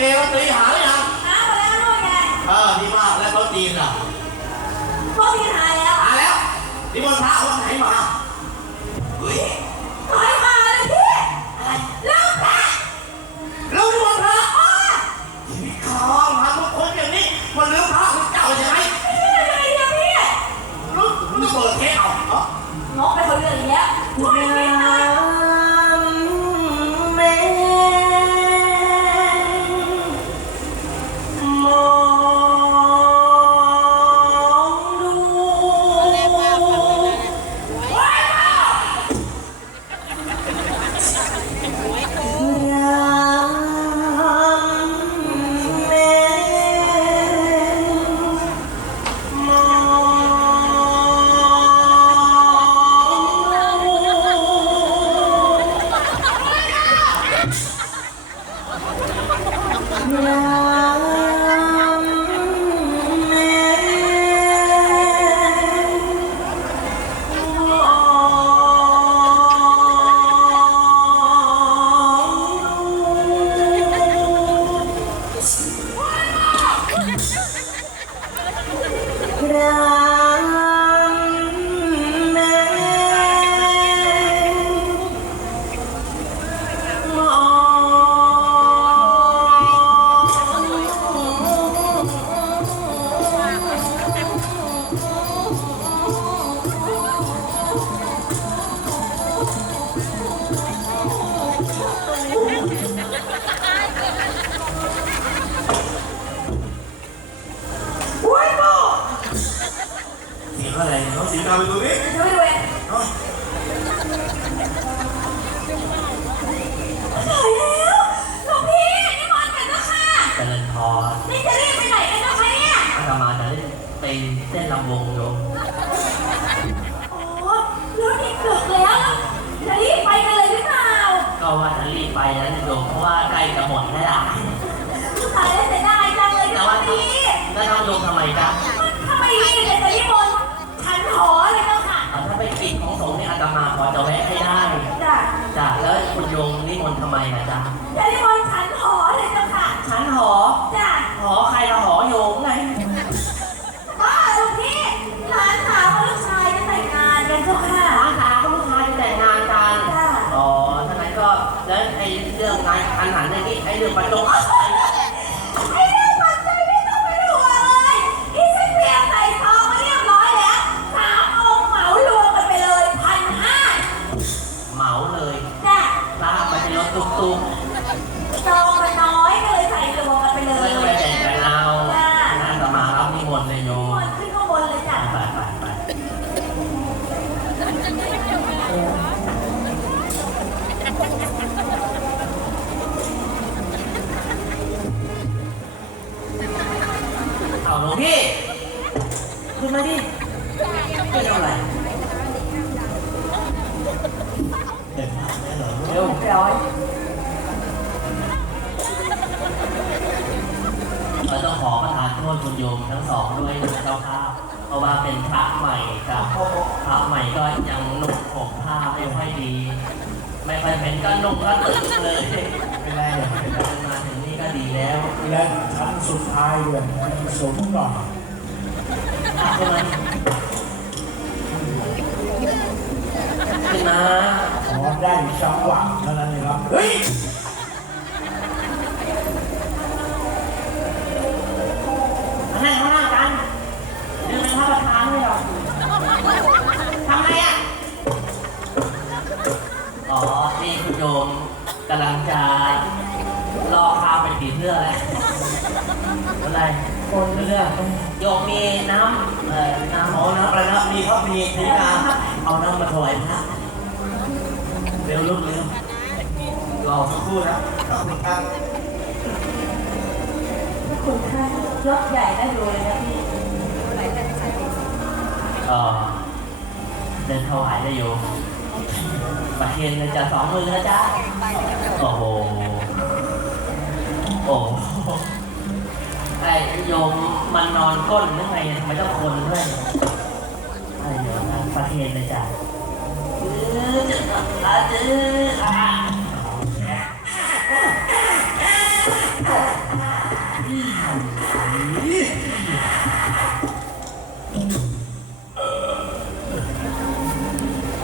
อลิเกเราตีหาหรือยังน้ำหมดแล้วนู่นไงเออดีมากแล้วโต๊ะจีนอะพวกพี่หายแล้ว หาแล้วนิมนต์พระวันไหนมาเฮ้ย จะรีบไปแล้วโยมเพราะว่าใกล้จะหมดแล้วล่ะตายแล้วเสียดายจังเลยแต่นะว่าพี่แล้วน้องโยมทำไมจ๊ะทำไมรีบเลยจะรีบนฉันขอเลยเจ้าค่ะเอาถ้าไปกิจของสงฆ์เนี่ยอาตมาพอจะแวะให้ได้จ้ะจ้ะแล้วคุณโยมนิมนต์ทำไมนะจ๊ะ หันอ พี่ขึ้นมาดิเป็นอะไรเด็กมากแน่เหรอเร็วร้อยเราต้องขอประทานโทษคุณโยมทั้งสองด้วยนะเจ้าค่ะเพราะว่าเป็นพระใหม่ครับพระใหม่ก็ยังนุ่งผมผ้าไม่ค่อยดี ไม่ค่อยเป็นก็นุ่งก็ตึงเลย ไม่ได้ ปีแล้ว และชั้นสุดท้ายด้วยสมหน่อยอะขึ้นมาขึ้นมาขอได้จังหวะเท่านั้นเองครับ เฮ้ยนั่งข้างล่ากันนเป็นพระประธานไม่หรอทำไมอะ อ๋อ นี่คุณโยมกำลังจะ อะไรอะไรคนเรื่องโยมมีน้ำเอ่อน้ำขอน้ำอะไรนะมีครับมีสีกาเอาน้ำมาถวายพระเร็วลุกเร็วรอสักครู่นะขอบคุณครับคุณท่านยกใหญ่น่าดูเลยนะพี่เอ่อเดินถวายได้โยมประเคนนะจ๊ะสองมือนะจ๊ะโอ้โห ไอ้โยมมันนอนก้นหรือไงทำไมต้องคนด้วยไอ้เดี๋ยวนะประเคนเลยจ้ะเออจะอาจจะอะ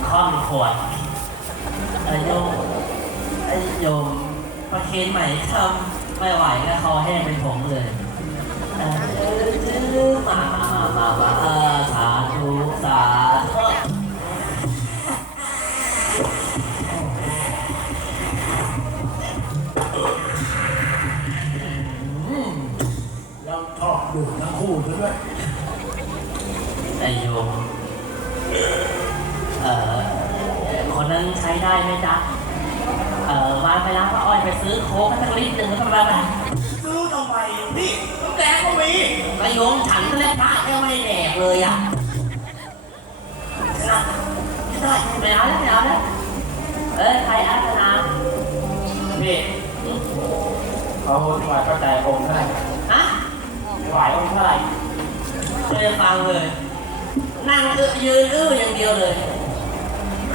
ค่อมขวดไอ้โยมไอ้โยมประเคนใหม่ทำไม่ไหวแล้วคอแห้งเป็นผงเลย เออ องค์เท่าไหร่ฮะถวายองค์เท่าไหร่ไม่ได้ฟังเลย นั่งเอื้อยืนอื้ออย่างเดียวเลย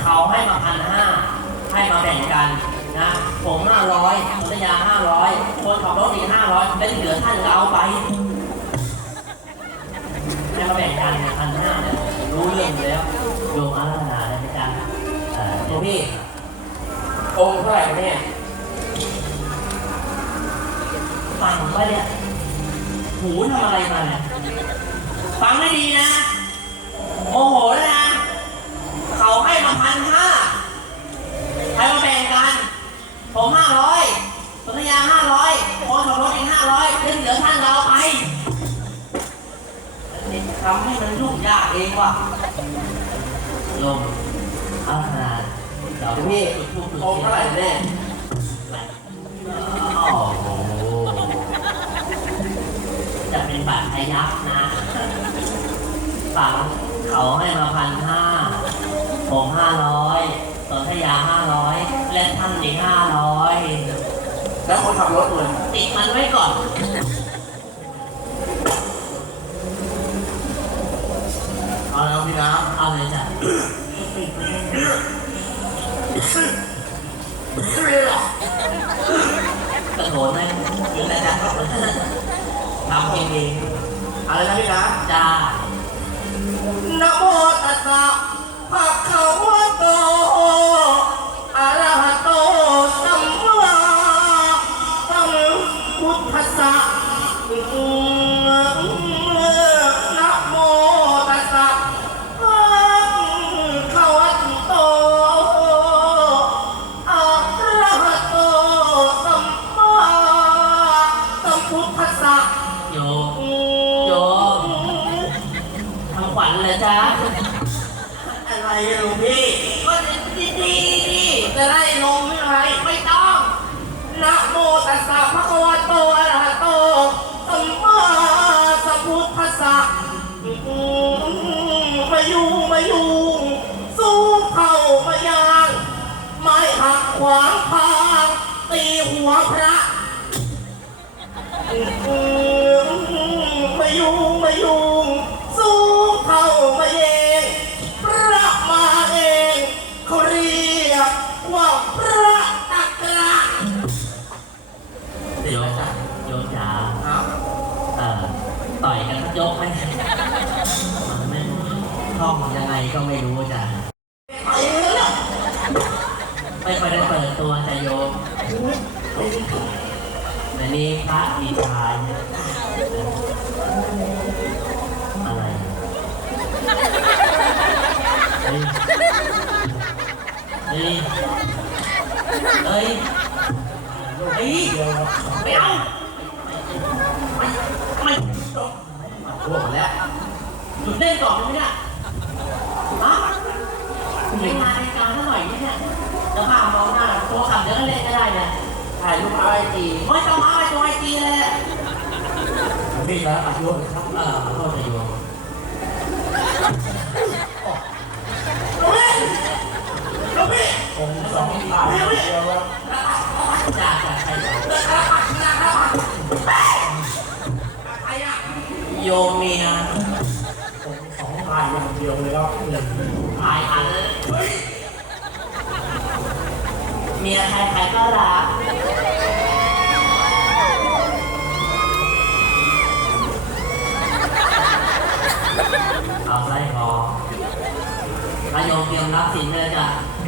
เขาให้มาพันห้าให้มาแบ่งกันนะ ผมห้าร้อยภรรยาห้าร้อยคนขับรถอีกห้าร้อยเป็นเหลือท่านก็เอาไปให้มาแบ่งกันพันห้าเนี่ยรู้เรื่องอยู่แล้วโยมอาราธนาได้ไหมจ๊ะเอ่อหลวงพี่องค์เท่าไหร่เนี่ย ฟังว่าเนี่ยหูทำอะไรมาเนี่ยฟังไม่ดีนะโมโหแล้วนะ เขาให้มาพันห้าให้มาแบ่งกัน ผมห้าร้อยภรรยาห้าร้อยคนขับรถอีกห้าร้อยเรื่อเหลือท่านเราไปทำให้มันยุ่งยากเองว่ะโยมอาขนาดเดี๋ยวพี่จุดทูบจุดองค์เทียเท่าไหร่แน่โอ้โห จะเป็นบาทพยักนะฝังเขาให้มาพันห้าผมห้าร้อยสนธยาห้าร้อยและท่านอีกห้าร้อยแล้วคนขับรถเลยติดมันไว้ก่อน เอาแล้วพี่น้ำเอาเลยจ้ะำกระโถนแม่งยืนแล้วจ้ะ ทำเองเองอะไรนะพี่นะจ้านะโมตัสสะภะคะวะโต ทำขวัญเลยจ้าอะไรอะหลวงพี่ก็ดีดีดิจะได้ลงหรือไงไม่ต้องนะโมตัสสะภะคะวะโตอะระหะโตสัมมาสัมพุทธัสสะอืมมาอยู่มาอยู่สู้เข้ามายังไม้หักขวางทางตีหัวพระอืมมาอยู่มาอยู่ เฮ้ยเฮ้ยนี่ไม่เอาไม่ไม่พวกแล้วหยุดเล่นก่อนได้ไหมเนี่ยฮะไม่มาในการเท่าไหร่เนี่ยจะพามองหน้าตัวขับเดี๋ยวก็เล่นก็ได้เนี่ยถ่ายรูปเอาไอจีไม่ต้องเอาไอ้ตัวไอจีเลยอะพี่นะอายุเลยครับเออขอโทษน โยเมียผมสองตายอย่างเดียวเลยก็วเหลืตายอันเมียใครๆก็รักเอาไรพอพยมเตรียมรับสินเลยจ้ะ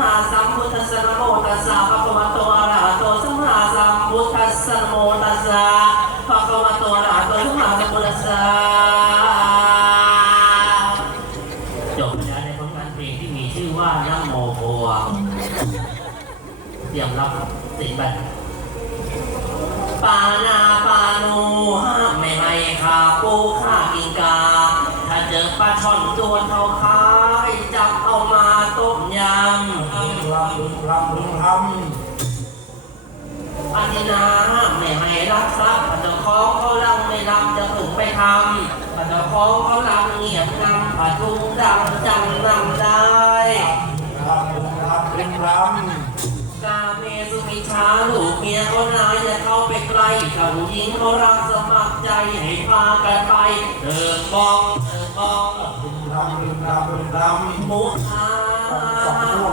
า ยำลุงลำลุงลำอันนี้นะไม่ให้รักทรัพย์ถ้าเจ้าของเขาลังไม่รำจะถึงไปทำถ้าเจ้าของเขาลังเงียบงำผ้าถุงดำจำนำได้ำลำลุงลำลุงลกาเมสุมิชาลูกเมียเขานายอย่าเข้าไปใกล้ถ้าผู้หญิงเขารักสมัครใจให้พากันไปเดินมองเดินมองำลุงลำลุงลำลุงลำหมูอา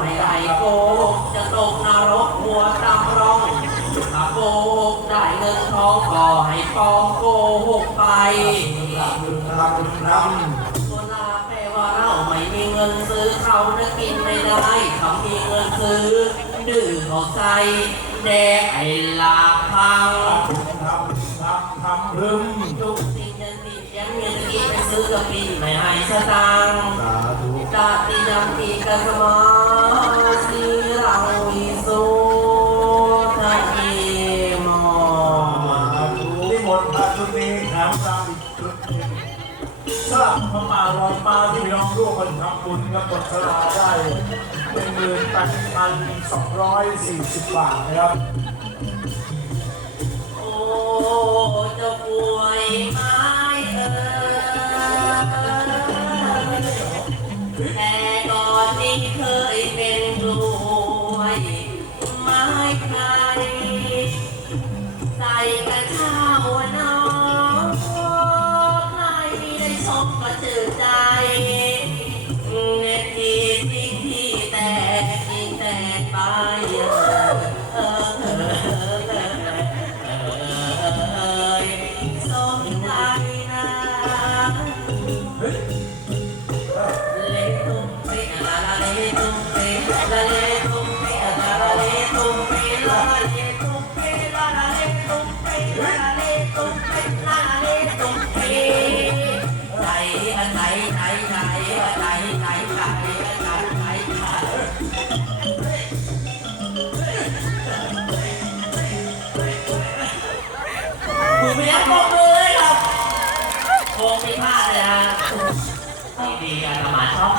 ไม่ได้โกหกจะตกนรกหัวตำร่องถ้าโกหกได้เงินทองก็ให้ปองโกหกไปลุงลำลุงลำโซลาแปลว่าเราไม่มีเงินซื้อเขานะกินไม่ได้เขามีเงินซื้อ ดื้อเขาใส่แดกไอ้ลาพังลุงลำลุงลำทำรึมทุกสิ่งยันติยังเมียตะกี้ไปซื้อกระปินไม่ให้สตางค์ ตาติยังติกัสมาสีรังวิโสทะเอมอสาธุนิมนต์พระชุดนี้แถมตามอีกชุดหนึ่งสลับพระป่าลอยมาที่พี่น้องร่วมกันทำบุญกับบทสลาได้หนึ่งหมื่นแปดพันสองร้อยสี่สิบบาทนะครับ โอ้จะป่วยไม้เ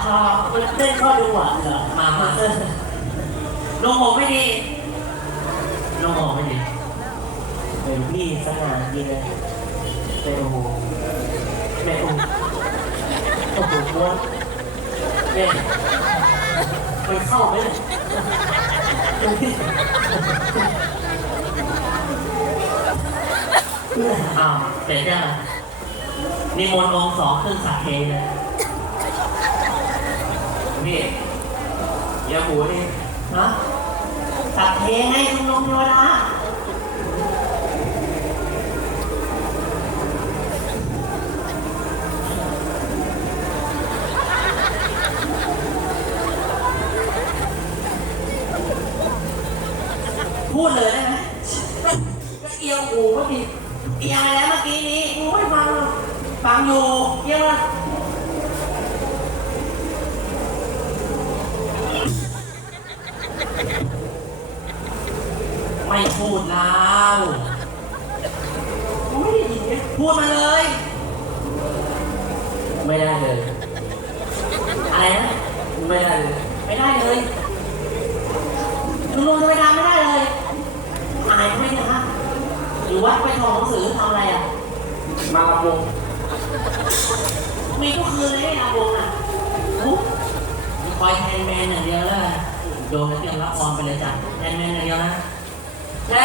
มาชอมันเต้นเข้อดูหวานเหรอมามาลงหัวไม่ดีลงหัวไม่ดีเป็นพี่สง่าดีเลยเป็นโอ้โหแม่โอ้โอ้โหม้วนเนี่ยมันเข้าไหมเนี่ยอ้าวเสร็จยังอะนิมนต์องสองขึ้นสักเคเลย พี่อย่าหูนี่ฮะสักเคไงคุณลงเทวดาพูดเลยได้ไหมก็เอียงหูเมื่อกี้เอียงอะไรเมื่อกี้นี้กูไม่ฟังหรอกฟังอยู่เอียงละ ไม่พูดแล้วไม่ได้ยินไงพูดมาเลย ไม่ได้เลย อะไรนะ ไม่ได้เลย ไม่ได้เลยลุงลุงจะไปทำไม่ได้เลยอายเขาไหมเนะคะหรือว่าไปทำหนังสือทำอะไรอะ มาลำวงมีทุกคืนเลยในลำวงอะอุ๊ยคอยแทนแมนอย่างเดียวเลยโยมเตรียมรับพรไปเลยจ้ะแน่นๆอย่างเดียวนะ แม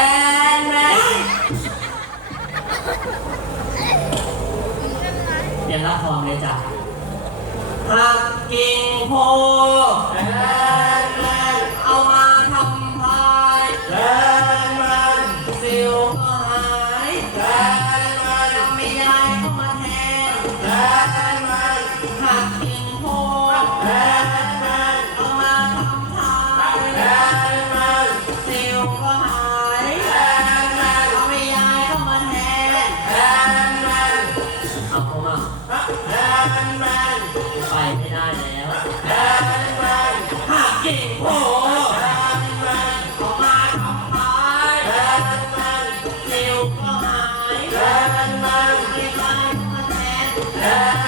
นแมนเตรียมรับพรเลยจ้ะหักกิ่งโพแอนแอนเอามาทำพายแดนมันสิวก็หาย แดนมันไปไม่ได้แล้วแดนมันหากกิ่งโพแดนมันออกมาทำพายแดนมันสิวก็หายแดนมันไม่ยายก็มาแทน